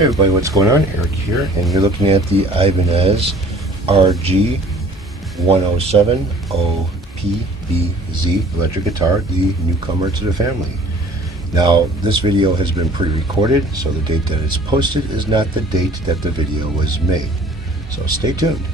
Hey everybody, what's going on? Eric here, and you're looking at the Ibanez RG1070PBZ electric guitar, the newcomer to the family. Now, this video has been pre-recorded, so the date that it's posted is not the date that the video was made. So stay tuned.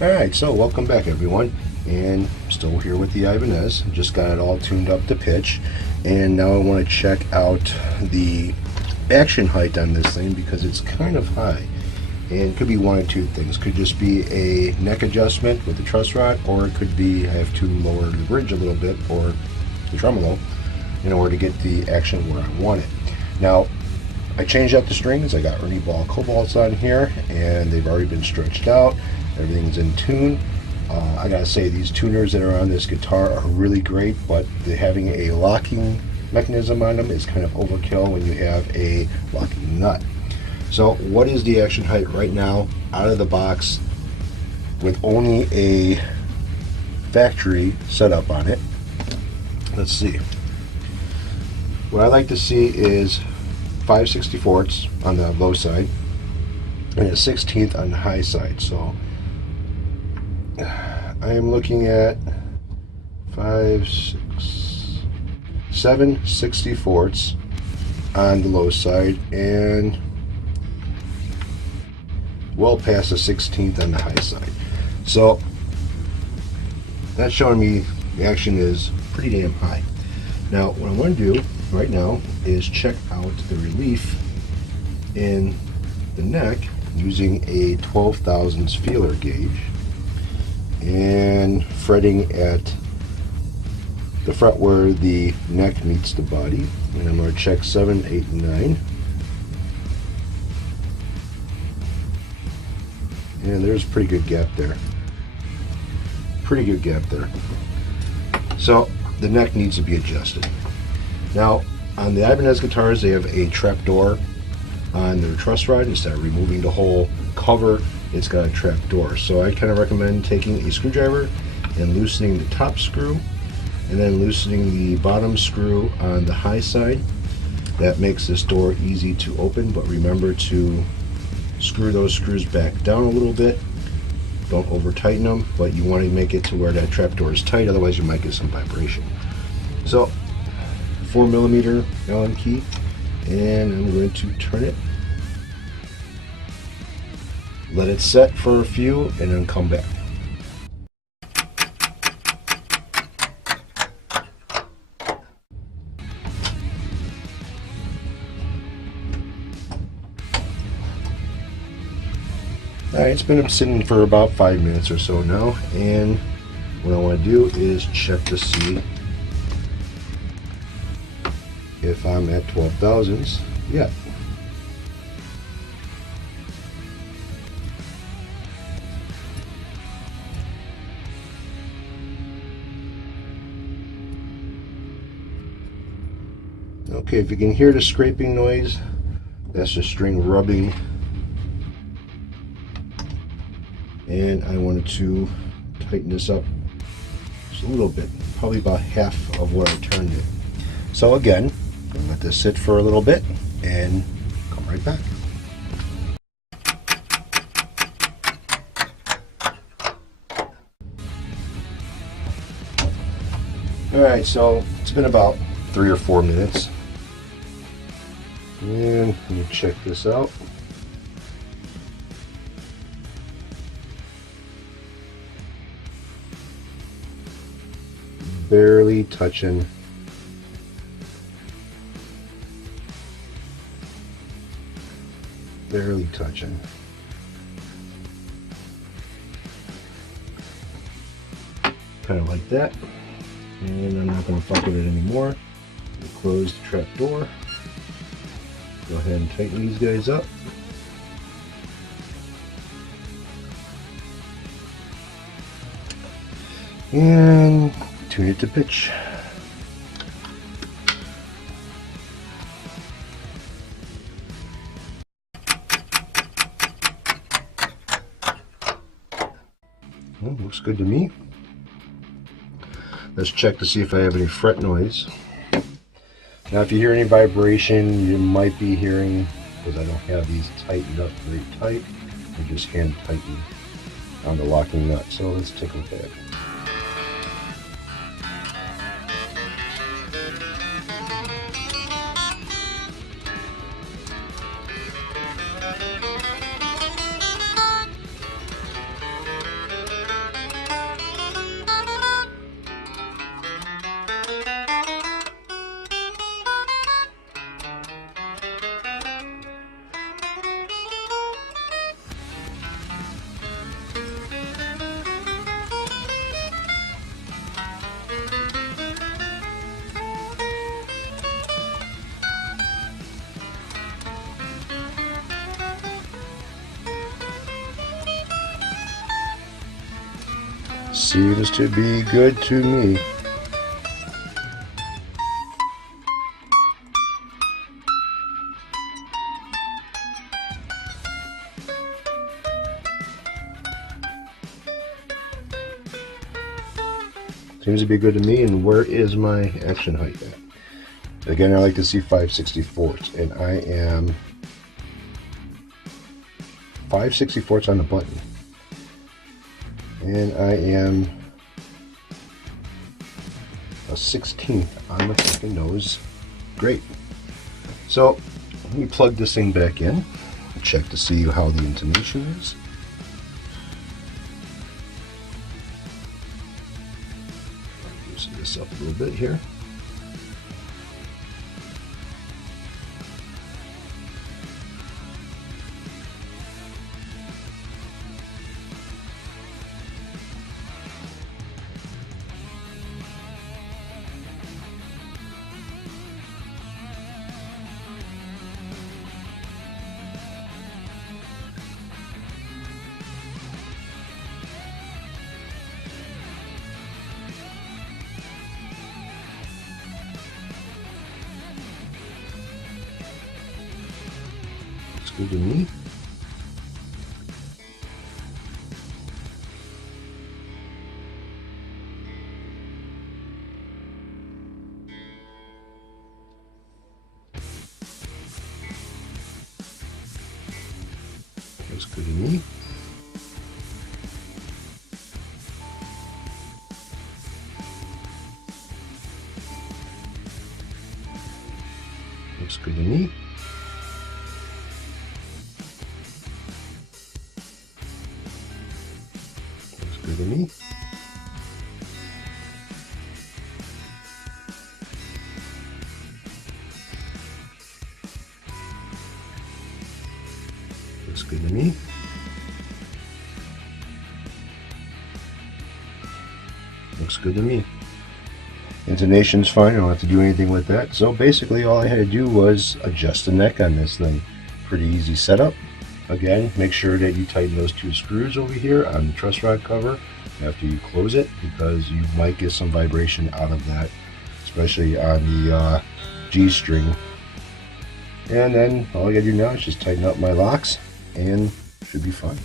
Alright, so welcome back everyone, and still here with the Ibanez. Just got it all tuned up to pitch, and now I want to check out the action height on this thing because it's kind of high, and it could be one of two things. Could just be a neck adjustment with the truss rod, or it could be I have to lower the bridge a little bit, or the tremolo, in order to get the action where I want it. Now, I changed out the strings. I got Ernie Ball cobalts on here, and they've already been stretched out. Everything's in tune. I gotta say, these tuners that are on this guitar are really great, but having a locking mechanism on them is kind of overkill when you have a locking nut. So what is the action height right now out of the box with only a factory setup on it? Let's see. What I like to see is 5/64 on the low side and a 1/16 on the high side. So I am looking at 7/64 on the low side and well past a 1/16 on the high side. So that's showing me the action is pretty damn high. Now what I want to do right now is check out the relief in the neck using a 12 thousandths feeler gauge and fretting at the fret where the neck meets the body, and I'm going to check 7, 8, and 9, and there's a pretty good gap there. So the neck needs to be adjusted. Now on the Ibanez guitars, they have a trap door on their truss rod. Instead of removing the whole cover, it's got a trap door. So I kind of recommend taking a screwdriver and loosening the top screw and then loosening the bottom screw on the high side. That makes this door easy to open, but remember to screw those screws back down a little bit. Don't over tighten them, but you want to make it to where that trap door is tight, otherwise you might get some vibration. So 4mm Allen key, and I'm going to turn it, let it set for a few, and then come back. Alright, it's been sitting for about 5 minutes or so now, and what I want to do is check to see if I'm at 12 thousandths yet. Okay, if you can hear the scraping noise, that's the string rubbing. And I wanted to tighten this up just a little bit, probably about half of what I turned it. So again, I'm going to let this sit for a little bit and come right back. Alright, so it's been about 3 or 4 minutes. And let me check this out. Barely touching. Barely touching. Kind of like that. And I'm not going to fuck with it anymore. Close the trap door. Go ahead and tighten these guys up. And tune it to pitch. Well, looks good to me. Let's check to see if I have any fret noise. Now if you hear any vibration, you might be hearing, because I don't have these tightened up very tight, I just hand tighten on the locking nut. So let's take a look at it. Seems to be good to me. Seems to be good to me. And where is my action height at? Again, I like to see 5/64, and I am 5/64 on the button. And I am a 16th on the fucking nose. Great. So let me plug this thing back in and check to see how the intonation is. Loosen this up a little bit here. Good to me. Looks good to me. Looks good to me. Good to me. Looks good to me. Looks good to me. Intonation's fine. I don't have to do anything with that. So basically all I had to do was adjust the neck on this thing. Pretty easy setup. Again, make sure that you tighten those two screws over here on the truss rod cover after you close it, because you might get some vibration out of that, especially on the G string. And then all I gotta do now is just tighten up my locks and should be fine.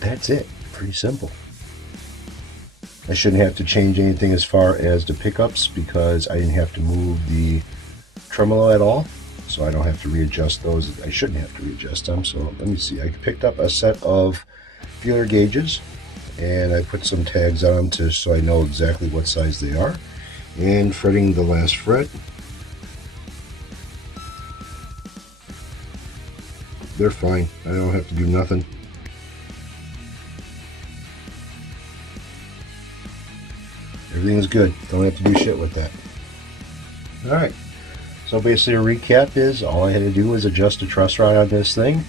That's it. Pretty simple. I shouldn't have to change anything as far as the pickups because I didn't have to move the tremolo at all. So I don't have to readjust those. I shouldn't have to readjust them. So let me see. I picked up a set of feeler gauges and I put some tags on them so I know exactly what size they are. And fretting the last fret. They're fine. I don't have to do nothing. Everything's good. Don't have to do shit with that. Alright. So basically a recap is all I had to do was adjust the truss rod on this thing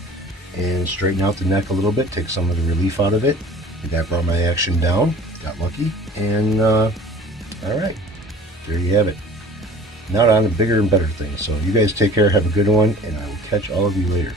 and straighten out the neck a little bit, take some of the relief out of it. And that brought my action down. Got lucky. And alright. There you have it. Now on to bigger and better things. So you guys take care, have a good one, and I will catch all of you later.